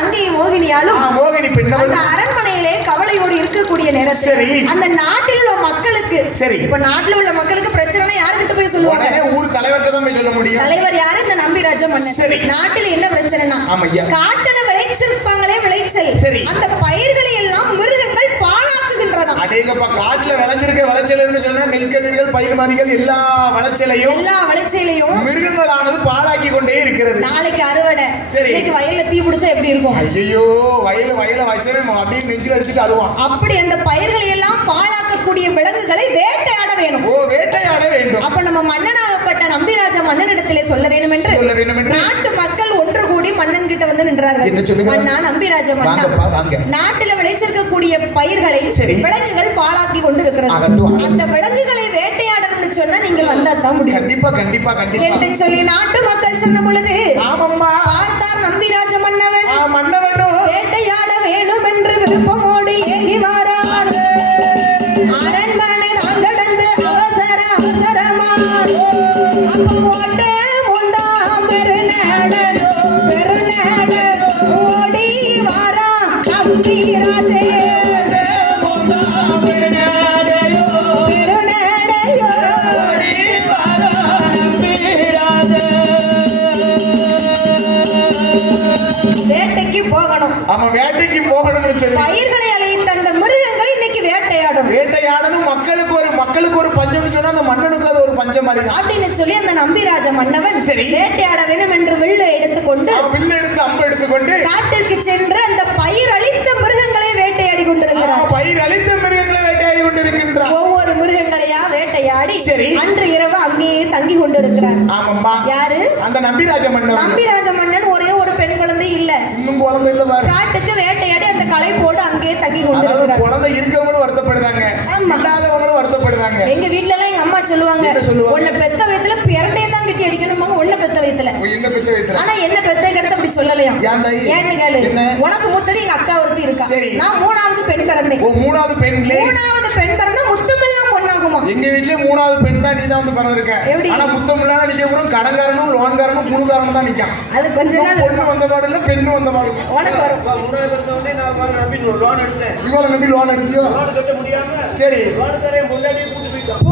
அங்கே மோகினியாலும் மோகினி பெண்ணவள் அந்த அரண்மனையிலே கவலையோடு இருக்கக்கூடிய நேரத்தில் அந்த நாட்டில் உள்ள மக்களுக்கு இப்ப நாட்டில் உள்ள மக்களுக்கு பிரச்சனை யாருக்கிட்ட போய் சொல்லுவாங்க? ஊர் தலைவர்கிட்ட தான் போய் சொல்ல முடியும். தலைவர் யாரு? இந்த நம்பிராஜ மன்னன். நாட்டில் என்ன பிரச்சனைனா காட்டுல விளைச்சிருப்பாங்களே விளைச்சல், அந்த பயிர்களை எல்லாம் மிருகங்கள் பாழாக்குகின்றதாம். அடேங்கப்பா, காட்டுல விளைஞ்சிருக்க விளைச்சல்னு சொன்னா நெல்கதிர்கள் பயிர் மதிகள் எல்லா விளைச்சலையும் மிருகங்களானது பாழாக்கி கொண்டே இருக்கிறது. நாளைக்கு அறுவடை, இன்னைக்கு வயல்ல தீ பிடிச்சா எப்படி இருக்கும்? ஐயோ, வயல வச்சவே அப்படியே நெஞ்சில் அடிச்சுட்டு அழுவான். அப்படி அந்த பயிர்களை எல்லாம் பாழாக்கக்கூடிய விலங்குகளை வேட்டையாட வேணும். வேட்டையாட வேண்டும். அப்ப நம்ம மன்னனாகப்பட்ட நம்பிராஜ மன்னனிடத்திலே சொல்ல வேண்டும் என்று நாட்டு மக்கள் ஒன்று கூடி மன்னன் கிட்ட வந்து நின்றார்கள். மன்னா, நம்பிராஜ மன்னா, நாட்டுல விளைச்சிருக்கக்கூடிய பயிர்களை விலங்குகள் பாழாக்கி கொண்டு இருக்கிறது. அந்த விலங்குகளை வேட்டையாடணும்னு சொன்னா நீங்கள் வந்தா தான் முடியும். கண்டிப்பா என்று சொல்லி நாட்டு மக்கள் சொன்ன பொழுது பார்த்தார் நம்பிராஜ மன்னவன் வேட்டையாட வேணும் என்று விருப்பமோடு ஏகி வாரார். அரண்மனை தான் கடந்து அவசரமா ஓடி வாரா நம்பிராஜே. வேட்டைக்கு போகணும். பயிர்களை அழைத்த அந்த மிருகங்கள் இன்னைக்கு வேட்டையாடணும். மக்களுக்கு ஒரு பஞ்சம் சொன்னா அந்த மன்னனுக்கு அது ஒரு பஞ்சம் மாதிரி அப்படின்னு சொல்லி அந்த நம்பிராஜ மன்னவன் வேட்டையாட வேண்டும் என்று வில்லு எடுத்து அம்பு எடுத்துக்கொண்டு காட்டிற்கு சென்று அந்த பயிர் அளித்த மிருகங்களை வேட்டையாடி கொண்டிருக்கிறார். ஒவ்வொரு மிருகங்களையா வேட்டையாடி அன்று இரவு அங்கேயே தங்கி கொண்டிருக்கிறார். யாரு? அந்த நம்பிராஜ மன்னன் ஒரே ஒரு பெண் குழந்தை இல்ல, இன்னும் குழந்தை இல்ல. காட்டுக்கு வேட்டையாடி அந்த களைப்போடு அங்கேயே தங்கி கொண்டிருக்கிறார். குழந்தை இருக்கவங்களும் வருத்தப்படுறாங்க, இல்லாதவங்களும் வருத்தப்படுறாங்க. எங்க வீட்ல எல்லாம் எங்க அம்மா சொல்லுவாங்க, உன்னை பெத்த வயத்துல பிறண்டே தான் கட்டி அடிக்கணுமா, உன்னை பெத்த வயத்துல. ஆனா என்ன பெத்த கிடத்த அப்படி சொல்லலையாம். ஏன்னு கேளு, உனக்கு மூத்தது எங்க அக்கா ஒருத்தி இருக்கா, நான் மூணாவது பெண் பிறந்தேன். மூணாவது பெண் பிறந்தா முத்தமெல்லாம் பொண்ணாகுமா? எங்க வீட்லயே மூணாவது பெண் தான், நீ தான் வந்து பிறந்திருக்க. ஆனா முத்தம் இல்லாத நிக்க கூட கடன்காரனும் லோன்காரனும் குழுகாரனும் தான் நிக்கான். அது கொஞ்ச நாள் பொண்ணு வந்த பாடு இல்ல, பெண்ணு வந்த பாடு. உனக்கு வரும். மூணாவது பெத்தவனே நான் நம்பி லோன் எடுத்தேன். இவள நம்பி லோன் எடுத்தியோ? லோன் கட்ட முடியாம சரி லோன் தரே முன்னாடியே கூட்டி போயிட்டான்.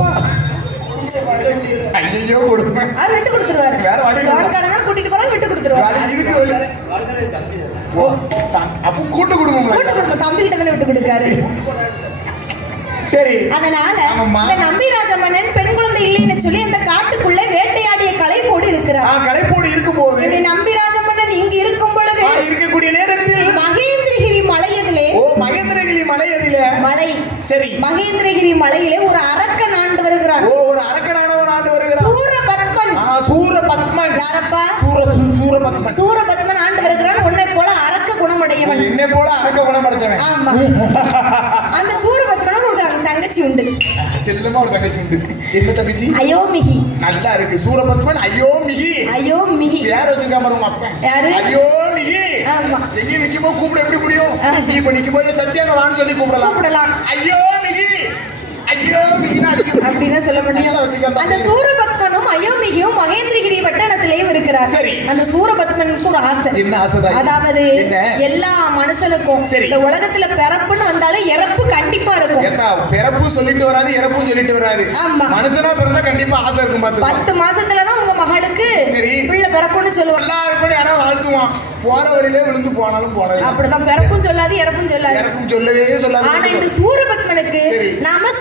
ஐயோ கொடுங்க, அது விட்டு கொடுத்துருவாரு. வேற வழி லோன்காரங்க கூட்டிட்டு போறாங்க, விட்டு கொடுத்துருவாரு. இதுக்கு வழி வரதரே தம்பி. அப்ப கூட்டு குடும்பம் தம்பி கிட்ட தான விட்டு கொடுக்காரு. சரி, அதனால இந்த நம்பிராஜ மன்னன் பெண் குழந்தை இல்லைன்னு சொல்லி அந்த காட்டுக்குள்ளே வேட்டையாடிய களைப்போடு இருக்கிறார். களைப்போடு இருக்கும்போது நம்பிராஜ மன்னன் இங்கு இருக்கும் பொழுது இருக்கக்கூடிய நேரத்தில் மகேந்திரகிரி மலை சரி, மகேந்திரகிரி மலையிலே ஒரு அரக்கன் ஆண்டு வருகிறார். ஒரு அரக்கனானவன் ஆண்டு வருகிறார். சூரபத்மன். யாரப்பா? சூரபத்மன் ஆண்டு வருகிறான். உன்னை போல அரக்க குணமுடையவன், என்னை போல அரக்க குணமடைச்சவன். ஆமா. அந்த சூரபத்மனுக்கு ஒரு தங்கச்சி உண்டு, செல்லமா ஒரு தங்கச்சி உண்டு. என்ன தங்கச்சி? அயோமிகி. நல்லா இருக்கு. சூரபத்மன் அயோமிகி. யார் வச்சிருக்கா பாருங்க அப்பன். யாரு? அயோமிகி. ஆமா. எங்க நிக்குமோ கூப்பிட எப்படி முடியும்? நீ இப்ப நிக்கும்போது சத்தியாங்க வான்னு சொல்லி கூப்பிடலாம். அயோமிகி அப்படின்னு சொல்ல முடியும். அந்த சூரபத்மனும் அயோமிகியும் மகேந்திரகிரி பட்டணத்திலேயும் இருக்கிறார். அந்த சூரபத்மனுக்கு ஒரு ஆசை. என்ன ஆசை? அதாவது எல்லா மனுஷனுக்கும் இந்த உலகத்துல பிறப்புன்னு வந்தாலே இறப்பு கண்டிப்பா இருக்கும். பிறப்பு சொல்லிட்டு வராது, இறப்பும் சொல்லிட்டு வராது. ஆமா, மனுஷனா பிறந்தா கண்டிப்பா ஆசை இருக்கும். 10 மாசத்துலதான் உங்க மகளுக்கு பிள்ளை பிறப்புன்னு சொல்லுவாங்க. எல்லாருக்கும் யாராவது வாழ்த்துவான், போற வழியிலே விழுந்து போனாலும் போனது. அப்படிதான் பிறப்பும் சொல்லாது, இறப்பும் சொல்லாது. சொல்லவே சொல்லாது. ஆனா இந்த சூரபத்மனுக்கு நாம